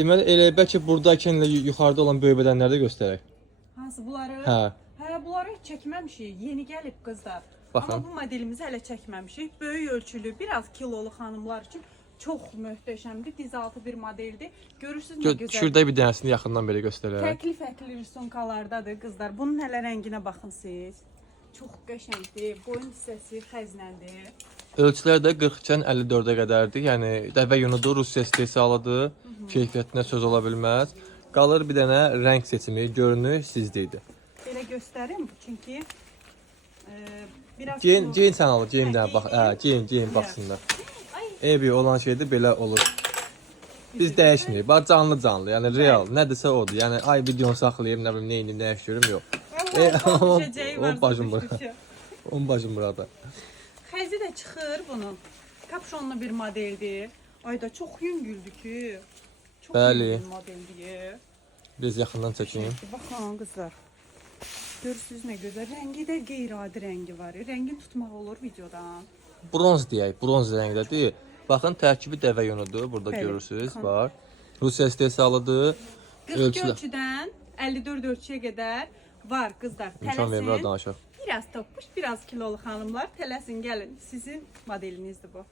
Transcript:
Deməli, elə bəlkə buradakən ilə yuxarıda olan böyük bədənləri də göstərək. Hansı bunları? Hə. Hə, bunları heç çəkməmişik. Yeni gəlib qızlar. Baxın. Amma bu modelimizi hələ çəkməmişik. Böyük ölçülü, biraz kilolu xanımlar üçün çox möhtəşəmdir. Diz altı bir modeldir. Görürsünüz nə gözəl. Şurada bir dənəsini yaxından belə göstərək. Fərqli risunkalardadır qızlar. Bunun hələ rənginə baxın siz. Çox qəşəngdir. Boyun hissəsi xəznəndir. Ölçülər də 40-dən 54-ə qədərdir. Yəni dəvə yunudur, Rusiya istehsalıdır. Keyfiyyətinə söz ola bilməz. Qalır bir dənə rəng seçimi, görünür sizdə idi. Belə göstərim çünki biraz Geyin sən al, geyin də bax. Hə, geyin baxsınlar. Eybi olan şeydə belə olur. Biz dəyişmirik. Bax canlı, yəni real. Nədirsə odur. Yəni ay videonu saxlayım, nə bilim nə indi nə görüm yox. O bacım burada. Onun bacım burada. Xəzi də çıxır bunun. Kapşonlu bir modeldir. Ay da çox yüngüldür ki. Çox Bəli. yüngül modeldir. Biz yaxından çəkeyim. Baxın qızlar. Görürsünüz nə gözəl. Rəngi də qeyri-adi rəngi var. Rəngin tutmaq olur videodan. Bronz deyək, bronz rəngdədir. Baxın tərkibi dəvə yunudur. Burada Bəli, görürsüz, baxın. var. Rusiya istehsalıdır. 42 ölçüdən 54 ölçüyə qədər var qızlar. İmkan verir Tələsin. danışaq. Biraz topuş, biraz kilolu xanımlar tələsin gəlin. Sizin modelinizdir bu.